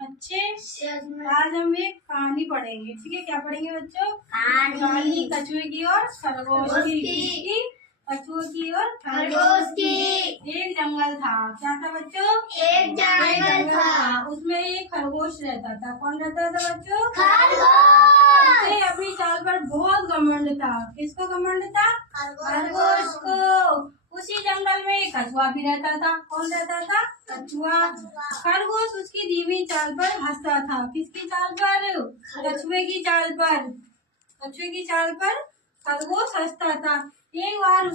अच्छे। आज हम एक कहानी पढ़ेंगे, ठीक है? क्या पढ़ेंगे बच्चों? कहानी कछुए की और खरगोश की। कछुए की और खरगोश की। एक जंगल था। क्या था बच्चों? एक जंगल था। उसमें एक खरगोश रहता था। कौन रहता था बच्चों? खरगोश। उसे अपनी चाल पर बहुत घमंड था। किसको घमंड था? खरगोश को। उसी जंगल में एक कछुआ भी रहता था। कौन रहता था? कछुआ। खरगोश उसकी धीमी चाल पर हंसता था। किसकी चाल पर? कछुए की चाल पर। कछुए की चाल पर खरगोश हंसता था। एक बार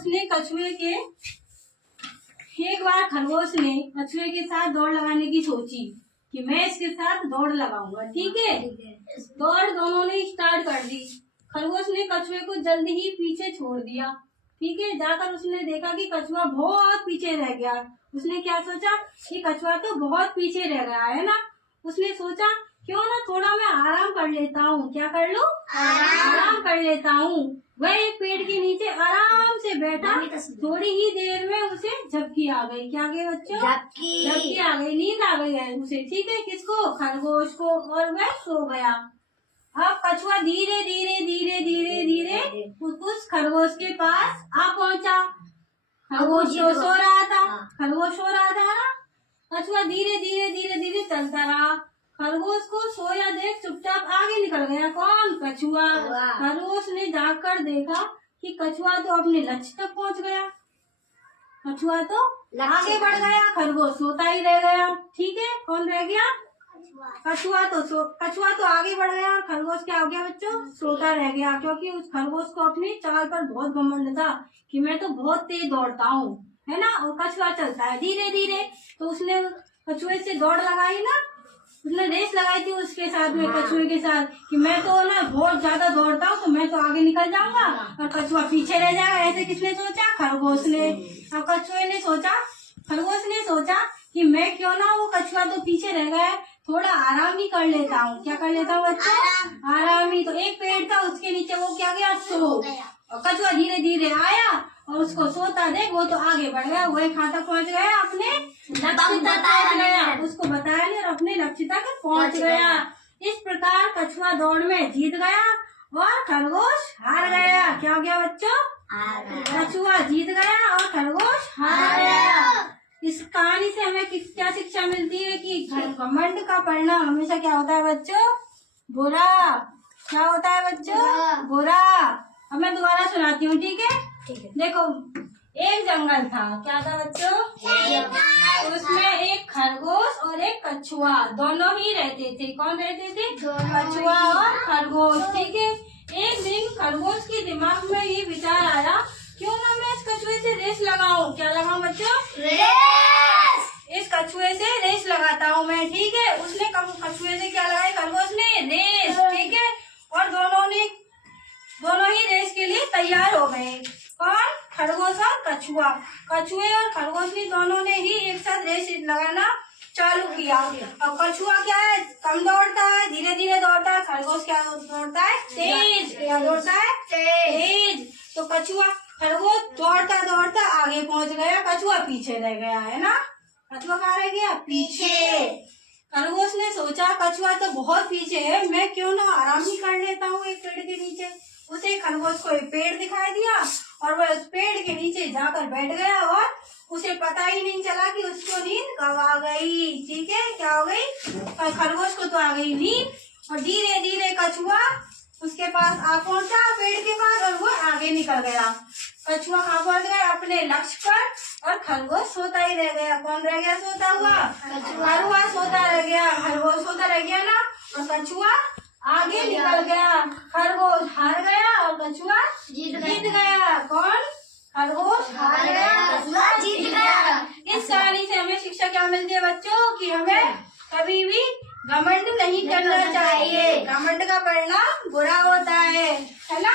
खरगोश ने कछुए के साथ दौड़ लगाने की सोची कि मैं इसके साथ दौड़ लगाऊंगा, ठीक है? दौड़ दोनों ने स्टार्ट कर दी। खरगोश ने कछुए को जल्दी ही पीछे छोड़ दिया, ठीक है? जाकर उसने देखा कि कछुआ बहुत पीछे रह गया। उसने क्या सोचा कि कछुआ तो बहुत पीछे रह गया है ना। उसने सोचा क्यों ना थोड़ा मैं आराम कर लेता हूँ। क्या कर लूं? आराम कर लेता हूँ। वह एक पेड़ के नीचे आराम से बैठा। थोड़ी ही देर में उसे झपकी आ गई। क्या गई बच्चों? झपकी आ गई, नींद आ गई है उसे, ठीक है? किसको? खरगोश को। और वह सो गया। अब कछुआ धीरे धीरे धीरे धीरे धीरे उस खरगोश के पास आ पहुंचा। खरगोश तो सो रहा था। खरगोश सो रहा था ना। कछुआ धीरे धीरे धीरे धीरे चलता रहा। खरगोश को सोया देख चुपचाप आगे निकल गया। कौन? कछुआ। खरगोश ने जाकर देखा कि कछुआ तो अपने लक्ष्य तक पहुंच गया। कछुआ तो आगे बढ़ गया, खरगोश सोता ही रह गया, ठीक है? कौन रह गया? कछुआ तो आगे बढ़ गया और खरगोश क्या हो गया बच्चों? सोता रह गया। क्योंकि उस खरगोश को अपनी चाल पर बहुत घमंड था कि मैं तो बहुत तेज दौड़ता हूँ, है ना? और कछुआ चलता है धीरे धीरे। तो उसने कछुए से दौड़ लगाई ना, उसने रेस लगाई थी उसके साथ में, कछुए के साथ, कि मैं तो ना बहुत ज्यादा दौड़ता हूँ तो मैं तो आगे निकल जाऊंगा और कछुआ पीछे रह जाएगा। ऐसे किसने सोचा? खरगोश ने। अब खरगोश ने सोचा कि मैं क्यों ना, वो कछुआ तो पीछे रह गया है, थोड़ा आराम ही कर लेता हूँ। क्या कर लेता हूँ बच्चों? आराम ही। तो एक पेड़ था उसके नीचे, वो क्या गया? सो। और कछुआ धीरे धीरे आया और उसको सोता देख वो तो आगे बढ़ गया। वो कहाँ तक पहुँच गया? अपने लक्ष्य तक पहुँच गया। उसको बताया नहीं और अपने लक्ष्य तक पहुँच गया। इस प्रकार कछुआ दौड़ में जीत गया और खरगोश हार गया। क्या हो गया बच्चों? कछुआ जीत गया और खरगोश हार गया। इस कहानी से हमें क्या शिक्षा मिलती है? कि घमंड का परिणाम हमेशा क्या होता है बच्चों? बुरा। क्या होता है बच्चों? बुरा। अब मैं दोबारा सुनाती हूँ, ठीक है? देखो, एक जंगल था। क्या था बच्चों? उसमें एक खरगोश और एक कछुआ दोनों ही रहते थे। कौन रहते थे? कछुआ और खरगोश, ठीक है? एक दिन खरगोश के दिमाग में ये विचार आया, क्यों ना मैं इस कछुए से रेस लगाऊं। क्या लगाऊं बच्चों? रेस। इस कछुए से रेस लगाता हूँ मैं, ठीक है? उसने कछुए से क्या लगाई? खरगोश ने रेस, ठीक है? और दोनों ही रेस के लिए तैयार हो गए। कौन? खरगोश और कछुआ। कछुए और खरगोश ने दोनों ने ही एक साथ रेस लगाना चालू किया। अब कछुआ क्या है? कम दौड़ता है, धीरे धीरे दौड़ता है। खरगोश क्या दौड़ता है? तेज। क्या दौड़ता है? तेज। तो खरगोश दौड़ता दौड़ता आगे पहुंच गया, कछुआ पीछे रह गया, है ना? कछुआ कहाँ रह गया? पीछे। खरगोश ने सोचा कछुआ तो बहुत पीछे है, मैं क्यों ना आराम ही कर लेता हूँ एक पेड़ के नीचे। उसे खरगोश को एक पेड़ दिखाई दिया और वह उस पेड़ के नीचे जाकर बैठ गया और उसे पता ही नहीं चला कि उसको नींद कब आ गई, ठीक है? क्या हो गई? खरगोश को तो आ गई नींद और धीरे धीरे कछुआ उसके पास आ पहुंचा, पेड़ के पास, और वो आगे निकल गया। कछुआ कहाँ पहुंच गया? अपने लक्ष्य पर। और खरगोश सोता ही रह गया। कौन रह गया सोता हुआ? कछुआ सोता रह गया। खरगोश सोता रह गया ना, और कछुआ आगे निकल गया। खरगोश हार गया और कछुआ जीत गया। कौन? खरगोश हार गया, कछुआ जीत गया। इस कहानी से हमें शिक्षा क्या मिलती है बच्चों? कि हमें कभी भी घमंड नहीं करना चाहिए। घमंड का परिणाम बुरा होता है ना?